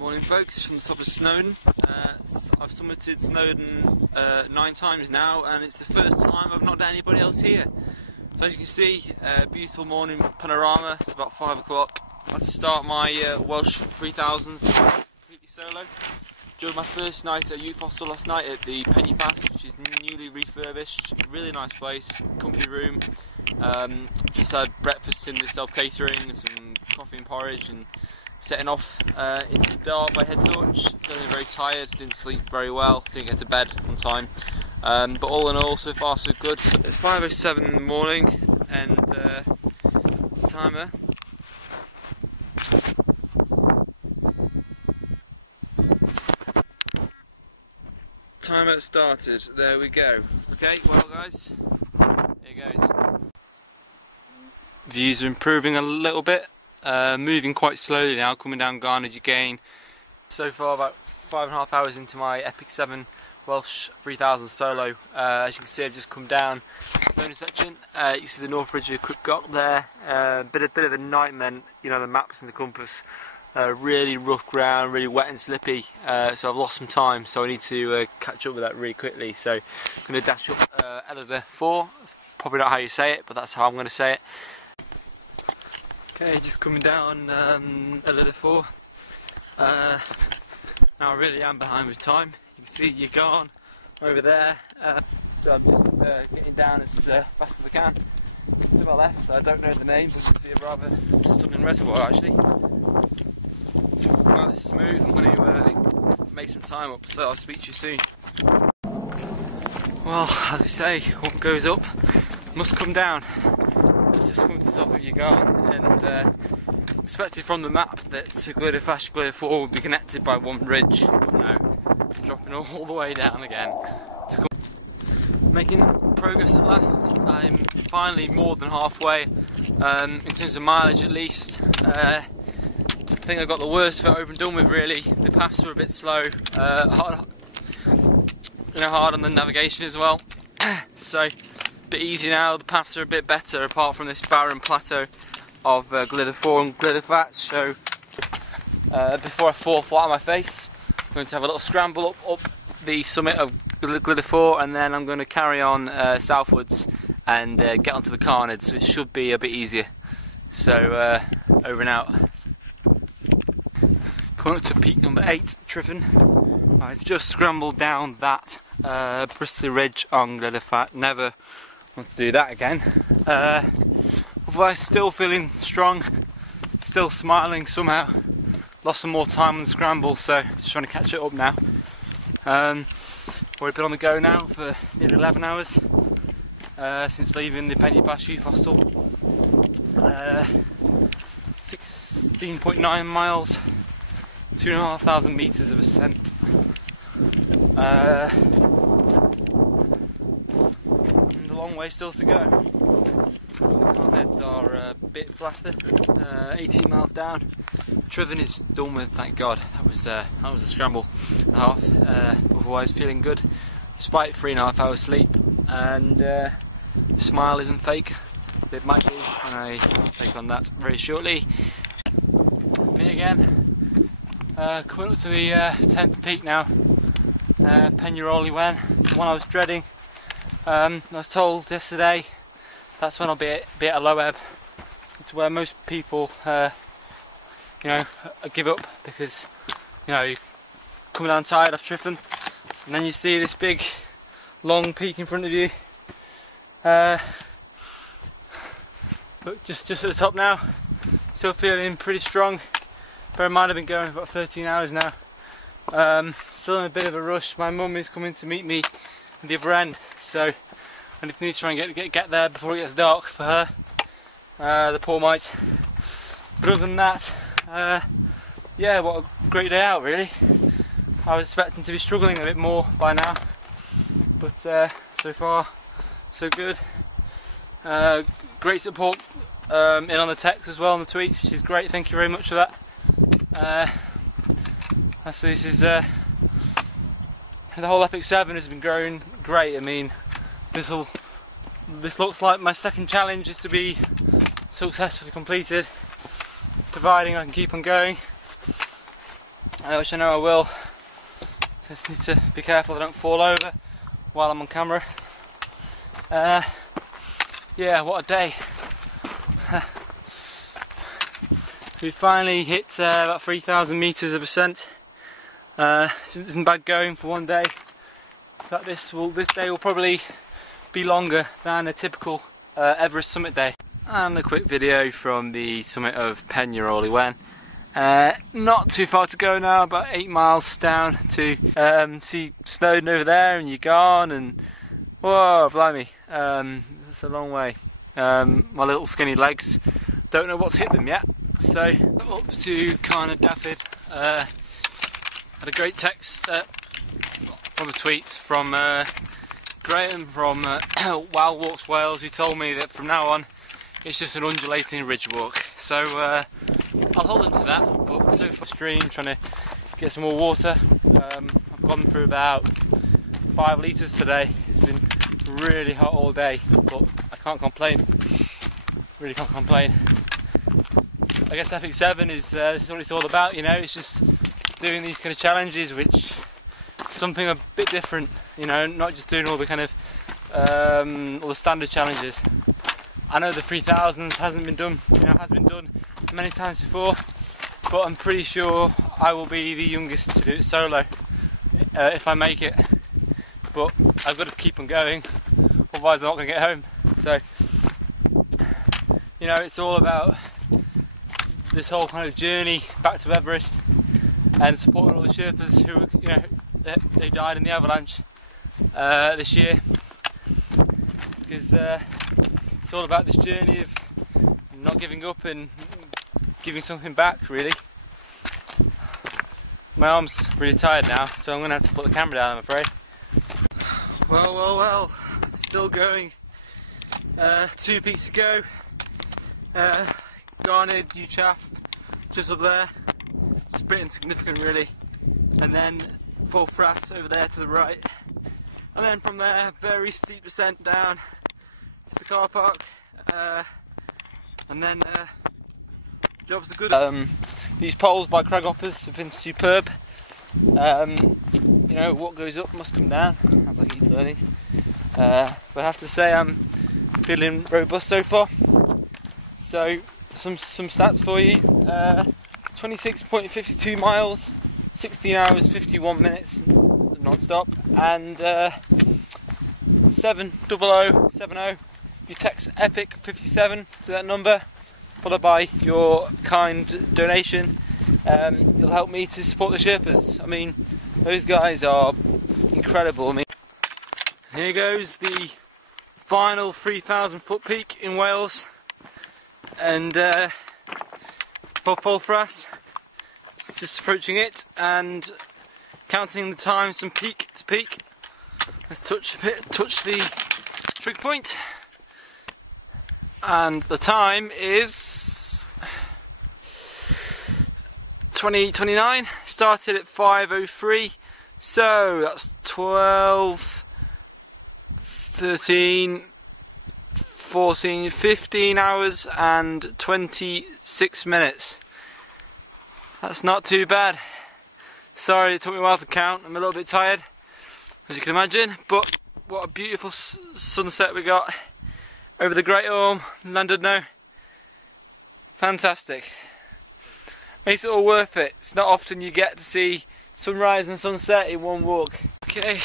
Morning folks, from the top of Snowdon. I've summited Snowdon 9 times now, and it's the first time I've not done anybody else here. So as you can see, beautiful morning panorama. It's about 5 o'clock. I had to start my Welsh 3000's completely solo. Enjoyed my first night at youth hostel last night at the Penny Pass, which is newly refurbished. Really nice place, comfy room. Just had breakfast in the self-catering and some coffee and porridge, and setting off into the dark by head torch. Feeling very tired, didn't sleep very well, didn't get to bed on time. But all in all, so far so good. It's 5:07 in the morning, and timer. Timer started. There we go. Okay, well guys, here goes. Views are improving a little bit. Moving quite slowly now, coming down Garnet again. So far about 5.5 hours into my EPIC7 Welsh 3000's solo. As you can see, I've just come down Snowdon section. You see the North Ridge of Got there. Bit of a nightmare, you know, the maps and the compass. Really rough ground, really wet and slippy. So I've lost some time, so I need to catch up with that really quickly. So I'm going to dash up Elida 4. Probably not how you say it, but that's how I'm going to say it. Okay, just coming down Elida 4. Now I really am behind with time. You can see you're gone over there. So I'm just getting down as fast as I can. To my left, I don't know the name, but you can see a rather stunning reservoir actually. So quite smooth. I'm going to make some time up, so I'll speak to you soon. Well, as they say, what goes up must come down. Just come to the top of your garden, and expected from the map that Glider 4 would be connected by one ridge, but no, I'm dropping all the way down again. Making progress at last. I'm finally more than halfway, in terms of mileage at least. I think I got the worst of it over and done with really. The paths were a bit slow, hard on the navigation as well. So bit easy now, the paths are a bit better apart from this barren plateau of Glider 4 and Glider Thatch. So before I fall flat on my face, I'm going to have a little scramble up the summit of Glider 4, and then I'm going to carry on southwards and get onto the Carnage, so it should be a bit easier. So over and out. Coming up to peak number 8, Triffin. I've just scrambled down that bristly ridge on Glider Thatch. Never want to do that again. Otherwise, still feeling strong, still smiling somehow. Lost some more time on the scramble, so just trying to catch it up now. Already been on the go now for nearly 11 hours since leaving the Penny Pass Youth Hostel. 16.9 miles, 2,500 metres of ascent. Long way still to go. Our heads are a bit flatter. 18 miles down. Triffin is done with, thank God. That was a scramble and a half. Otherwise, feeling good, despite 3.5 hours sleep. And the smile isn't fake. It might be, and I take on that very shortly. Me again. Coming up to the 10th peak now. Penyrolly Wen, the one I was dreading. I was told yesterday that's when I'll be at a low ebb. It's where most people, give up, because you come down tired off Triffin, and then you see this big, long peak in front of you. But just at the top now, still feeling pretty strong. Bear in mind I've been going for about 13 hours now. Still in a bit of a rush. My mum is coming to meet me at the other end, so I need to try and get there before it gets dark for her, the poor mite. But other than that, yeah, what a great day out really. I was expecting to be struggling a bit more by now, but so far so good. Great support in on the text as well, on the tweets, which is great. Thank you very much for that. So this is the whole EPIC7 has been growing great. I mean, this looks like my second challenge is to be successfully completed, providing I can keep on going. which I know I will. Just need to be careful I don't fall over while I'm on camera. Yeah, what a day. We finally hit about 3,000 metres of ascent. Isn't bad going for one day. But this day will probably be longer than a typical Everest summit day. And a quick video from the summit of Penyrol Wen. Not too far to go now, about 8 miles down to see Snowdon over there and Ygarn, and whoa, blimey, that's a long way. My little skinny legs don't know what's hit them yet. So up to Carn Dafydd. Had a great text from a tweet from Graham from Wild Walks Wales, who told me that from now on it's just an undulating ridge walk. So I'll hold him to that, but so far stream, trying to get some more water. I've gone through about 5 litres today. It's been really hot all day, but I can't complain. Really can't complain. I guess EPIC7 is this is what it's all about, you know. It's just doing these kind of challenges, which is something a bit different, you know, not just doing all the kind of all the standard challenges. I know the 3000's hasn't been done, you know, has been done many times before, but I'm pretty sure I will be the youngest to do it solo if I make it. But I've got to keep on going, otherwise I'm not going to get home. So, you know, it's all about this whole kind of journey back to Everest and supporting all the Sherpas who, you know, they died in the avalanche this year, because it's all about this journey of not giving up and giving something back, really. My arm's really tired now, so I'm going to have to put the camera down, I'm afraid. Well, still going. 2 peaks to go. Garned, Uchaff, just up there. It's pretty insignificant, really. And then Fulfras over there to the right. And then from there, very steep descent down to the car park. And then jobs are good. These poles by Craghoppers have been superb. You know, what goes up must come down, as I keep learning. But I have to say I'm feeling robust so far. So some stats for you. 26.52 miles, 16 hours 51 minutes non-stop, and 70070. You text EPIC7 to that number, followed by your kind donation. It'll help me to support the Sherpas. I mean, those guys are incredible. I mean, here goes the final 3,000 foot peak in Wales, and for Fulfras, it's just approaching it and counting the times from peak to peak. Let's touch the trig point, and the time is 20:29. Started at 5:03, so that's 12, 13, 14, 15 hours and 26 minutes. That's not too bad. Sorry it took me a while to count, I'm a little bit tired, as you can imagine, but what a beautiful sunset we got over the Great Orme, Llandudno. Fantastic. Makes it all worth it. It's not often you get to see sunrise and sunset in one walk. Okay,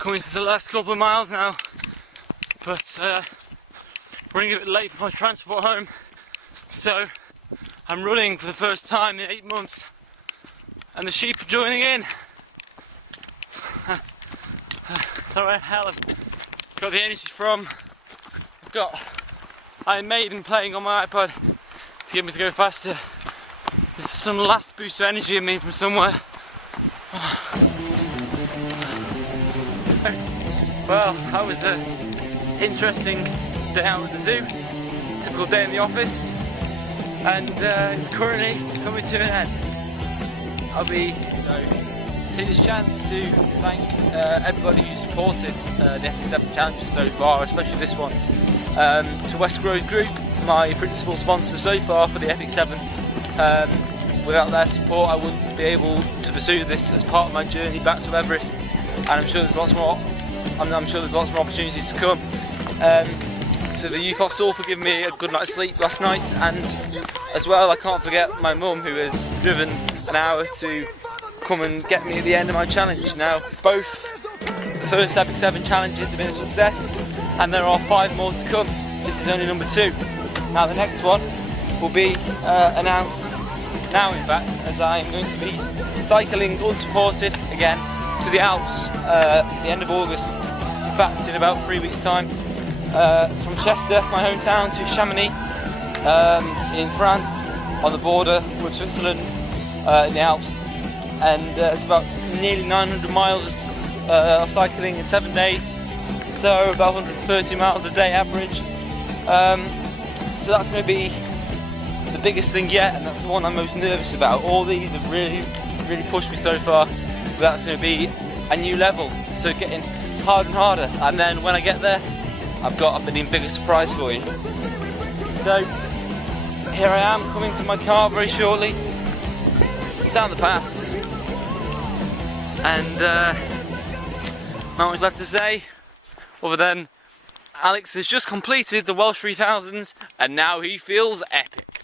coming to the last couple of miles now, but running a bit late for my transport home, so I'm running for the first time in 8 months, and the sheep are joining in. Where the hell I've got the energy from. I've got Iron Maiden playing on my iPod to get me to go faster. There's some last boost of energy in me from somewhere. Well, that was an interesting day out at the zoo. Typical day in the office, and it's currently coming to an end. I'll be take this chance to thank everybody who supported the EPIC7 challenges so far, especially this one. To West Grove Group, my principal sponsor so far for the EPIC7, without their support I wouldn't be able to pursue this as part of my journey back to Everest, and I'm sure there's lots more opportunities to come. To the youth hostel for giving me a good night's sleep last night, and as well I can't forget my mum, who has driven an hour to come and get me at the end of my challenge. Now both the first EPIC7 challenges have been a success, and there are 5 more to come. This is only number 2. Now the next one will be announced now, in fact, as I'm going to be cycling unsupported again to the Alps at the end of August. In fact, in about 3 weeks' time, from Chester, my hometown, to Chamonix in France, on the border with Switzerland, in the Alps, and it's about nearly 900 miles of cycling in 7 days, so about 130 miles a day average. So that's going to be the biggest thing yet, and that's the one I'm most nervous about. All these have really pushed me so far, but that's going to be a new level, so getting harder and harder. And then when I get there, I've got an even bigger surprise for you. So here I am, coming to my car very shortly, down the path, and not much left to say other than Alex has just completed the Welsh 3000's and now he feels epic.